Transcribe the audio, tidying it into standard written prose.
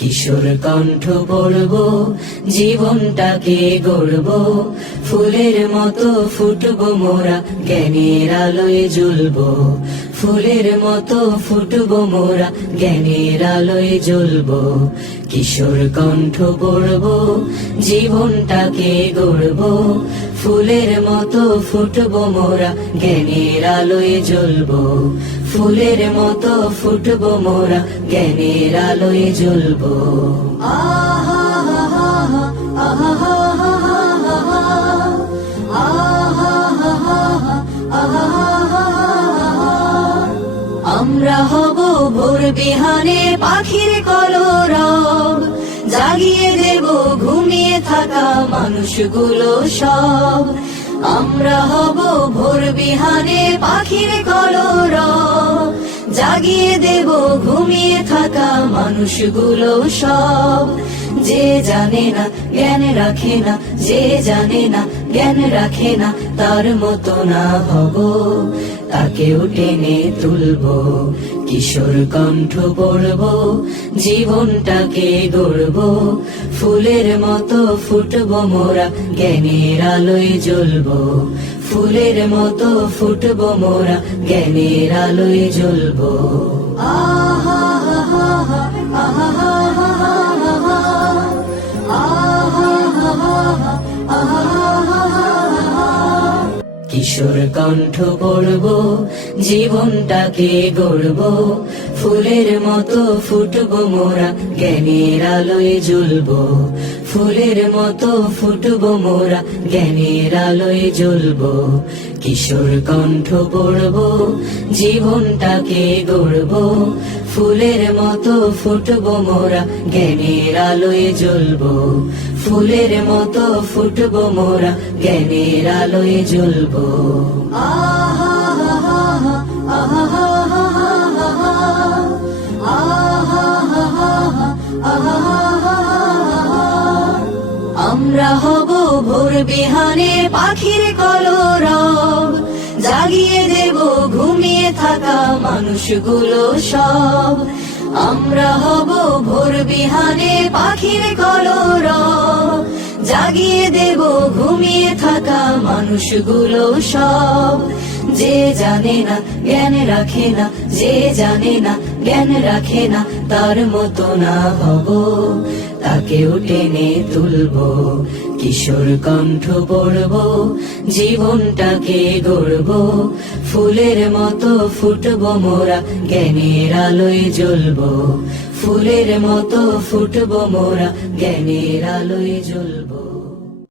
কিশোর কণ্ঠ পড়ব, জীবনটাকে গড়ব, ফুলের মতো ফুটবো মোরা, জ্ঞানের আলোয় জ্বলব। ফুলের মতো ফুটবো মোরা, জ্ঞানের আলোয় জ্বলব। কিশোর কণ্ঠ পড়ব, জীবনটাকে গড়ব, ফুলের মতো ফুটবো মোরা, জ্ঞানের আলোয় জ্বলব। ফুলের মতো ফুটবো মোরা, জ্ঞানের আলোয় জ্বলব। আমরা হব ভোর বিহানে পাখির কলরব, জাগিয়ে দেব ঘুমিয়ে থাকা মানুষগুলো সব। আমরা হব ভোর বিহানে পাখির কলরব, জাগিয়ে দেব ঘুমিয়ে থাকা মানুষগুলো সব। যে জানে না জ্ঞান রাখে না, যে জানে না জ্ঞান রাখে না, তার মতো না হব, তাকেও টেনে তুলব। কিশোর কণ্ঠ পড়ব, জীবনটাকে গড়ব, ফুলের মতো ফুটবো মোরা, জ্ঞানের আলোয় জ্বলব। ফুলের মতো ফুটবো মোরা, জ্ঞানের আলোয় জ্বলব। কিশোর কণ্ঠ পড়ব, জীবনটাকে গড়ব, ফুলের মতো ফুটবো মোরা, জ্ঞানের আলোয় জ্বলব। ফুলের মতো ফুটবো মোরা, জ্ঞানের আলোয় জ্বলব। কিশোর কণ্ঠ পড়ব, জীবনটাকে গড়ব, ফুলের মতো ফুটবো মোরা, জ্ঞানের আলোয় জ্বলব। ফুলের মতো ফুটবো মোরা, জ্ঞানের আলোয় জ্বলব। আমরা হব ভোর বিহানে পাখির কলরব, জাগিয়ে দেব ঘুমিয়ে থাকা মানুষগুলো সব। আমরা হব ভোর বিহানে পাখির কলরব, জাগিয়ে দেব ঘুমিয়ে থাকা মানুষগুলো সব। যে জানে না জ্ঞান রাখে না, যে জানে না জ্ঞান রাখে না, তার মতো না হব, তাকেও টেনে তুলব। কিশোর কণ্ঠ পড়ব, জীবনটাকে গড়ব, ফুলের মতো ফুটবো মোরা, জ্ঞানের আলোয় জ্বলব। ফুলের মতো ফুটবো মোরা, জ্ঞানের আলোয় জ্বলব।